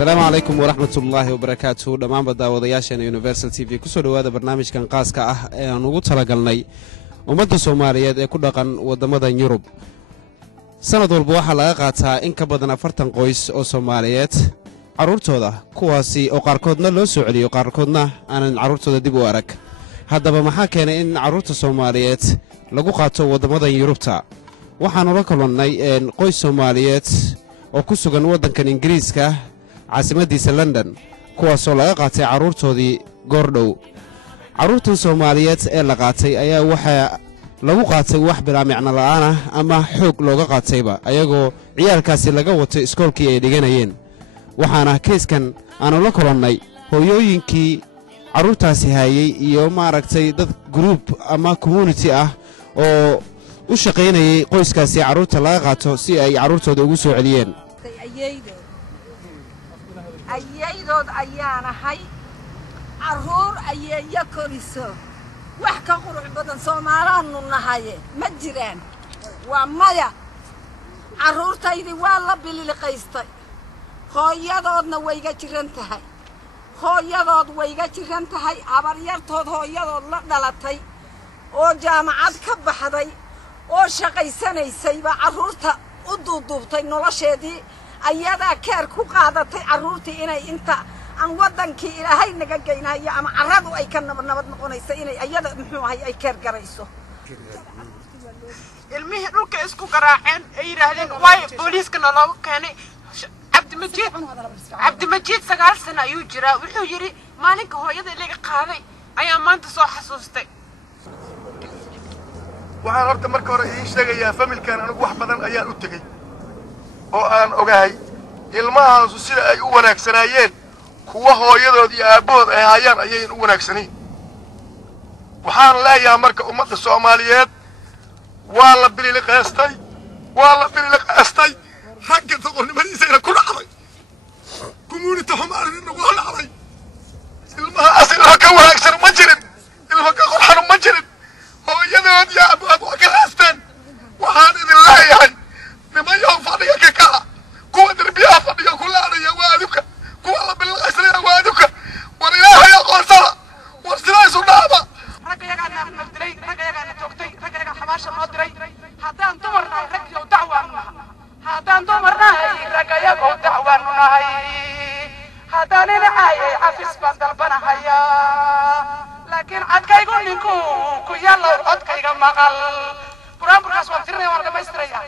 السلام عليكم ورحمة الله وبركاته. دمان بداودياشنا Universal TV kusoo dhawaada barnaamijkan qaaska ah ee aan ugu talagalnay ummadda Soomaaliyeed ee ku dhaqan wadamadan Yurub. sanad walba waxa laga qaataa in ka badan 40 qoys oo Soomaaliyeed caruurtooda kuwaasi oo qaarkoodna loo soo celiyo qaarkoodna aanan caruurtooda dib u arag. haddaba maxaa keenay in caruurta Soomaaliyeed lagu qaato wadamadan Yurubta? waxaanu la kulannay qoys Soomaaliyeed oo ku sugan wadankan Ingiriiska caasimadiisa London kuwaasoo laga qaatay caruurtoodii goordhow. caruurtan Soomaaliyeed ee la qaatay ayaa waxa lagu qaatay wax bilaa micno la'aan ah ama xoog looga qaatayba ayagoo ciyaalkaasi laga watay iskoolkii ay dhiganayeen. waxaana keeskan aanu la kulannay hooyooyinkii caruurtaasi hayay iyo maaragtay dad group ama community ah oo u shaqaynayay qoyskaasi caruurta laga qaato si ay caruurtooda ugu soo celiyeen. ayaydood ayaanahay caruur ayeeya koriso wax ka qurux badan Soomaaliyaannu nahaye ma jiraan. waa maya caruurtaydi waa la bililiqaystay hooyadoodna wayga jiran tahay habaryartood hooyadood la dhalatay oo jaamacad ka baxday oo shaqaysanaysay ba caruurta u duuduubtay nolosheedii ayadaa keer ku qaadatay caruurtii inay inta aan wadankii ilaahay naga geynayo ama caradu ay ka nabad noqonayso inay ayada muxuu ahay ay keer garayso. ilmihii dhulka isku garaaceen ay yiraahdeen way booliiska naloo keenay cabdimajiid 9 sano ayuu jiraa wuxuu yiri maalinka hooyada laga qaaday ayaa maanta soo xasuustay. waxaan horta marka hore ii sheegayaa familkan anigu wax badan ayaan u tagay oo aan ogahay ilmahaasu sida ay u wanaagsanaayeen kuwa hooyadood iyo aabahood ay hayaan ayaan u wanaagsanayn. waxaan leeyahay marka ummadda Soomaaliyeed waa la bililiqaystay ragga doqonnimadiisa ina ku dhacday community xumaanina nagu dhacday. ilmahaas ilma ka wanaagsan ma jirin, ilma ka qurxan ma jirin, hooyadood iyo aabahood waa ka raasteen. waxaan idin leeyahay nimayow fadhiga ka kaca kuwa darbiyaha fadhiga ku laadaya waa aduka kuwa la bililiqaystayna waa aduka war ilaahay aqoonsada war sidaa isu dhaaba. ragga yagaana nafdiray ragga yagaana joogtay ragga yaga xabaasha noo diray haddaan dumarnahay raggiyo dacwaanu nahay haddaan dumarnahay ragga yagoo dacwaanu nahay haddaan inacayay cafis baan dalbanahaya laakiin cadkaygu ninku ku yaallow codkayga maqal buraanburkaas waan tirinaya waan dhamaystiraya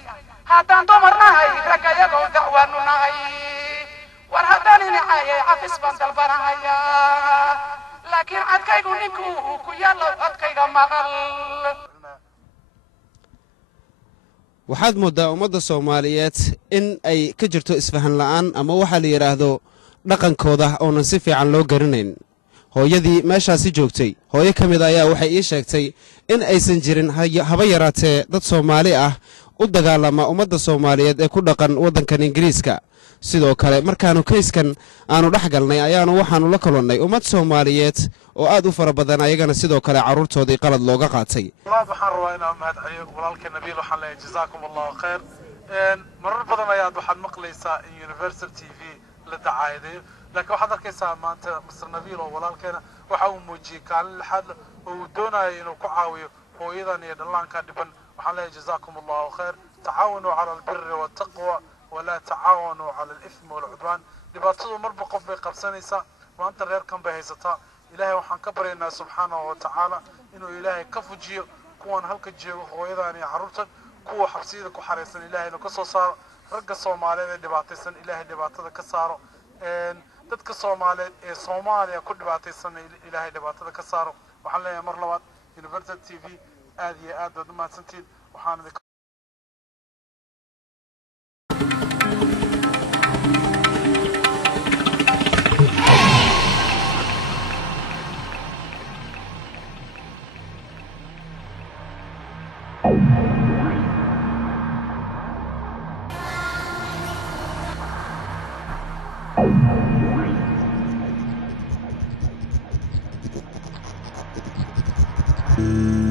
haddaan dumarnahay ragga yagoo dacwaanu nahay war haddaan inacayay cafis baan dalbanahaya laakiin cadkaygu ninku ku yaallow codkayga maqal. waxaad moodaa ummadda Soomaaliyeed in ay ka jirto isfahan la'aan ama waxa la yiraahdo dhaqankooda oonan si fiican loo garanayn. hooyadii meeshaasi joogtay hooyo kamid ayaa waxay ii sheegtay in aysan jirin haba yaraatee dad Soomaali ah u dagaalama ummadda Soomaaliyeed ee ku dhaqan wadankan Ingiriiska. sidoo kale markaanu keyskan aanu dhaxgalnay ayaanu waxaanu la kulannay ummad Soomaaliyeed oo aad u fara badan ayagana sidoo kale caruurtoodii qalad looga qaatay. waxaan rabaa inaan mahadceliyo walaalka Nabiil waxaan leeyahay jazaakumullahu khayr. marar badan ayaad waxaad maqlaysaa in Universal TV la dacaayadeeyo laakiin waxaad arkaysaa maanta Mr. Nabiil oo walaalkeena waxa uu muujiyay kaalin lixaad oo uu doonayo inuu ku caawiyo hooyadan iyo dhallaanka dhiban. waxaan leeyahay jazaakumullahu khayr. tacaawanu cala albirri wattaqwa ولا تعاونوا على الإثم والعدوان. دبعتوا مربى قف بقبسانيسا وأنت غير كم بهيستا إلهي وحن كبرنا سبحانه وتعالى إنه إلهي كفجي كون هلك جيو خويداني عروتك كو حبسيدك وحريسن إلهي لكسو صار رجع صومالي دبعتيسن إلهي دبعتها كسارو تدك صومالي كل دبعتيسن إلهي دبعتها كسارو وحنا يا مرلوات يونيفرسال تي في هذه آد ما سنتين وحنا Thank you.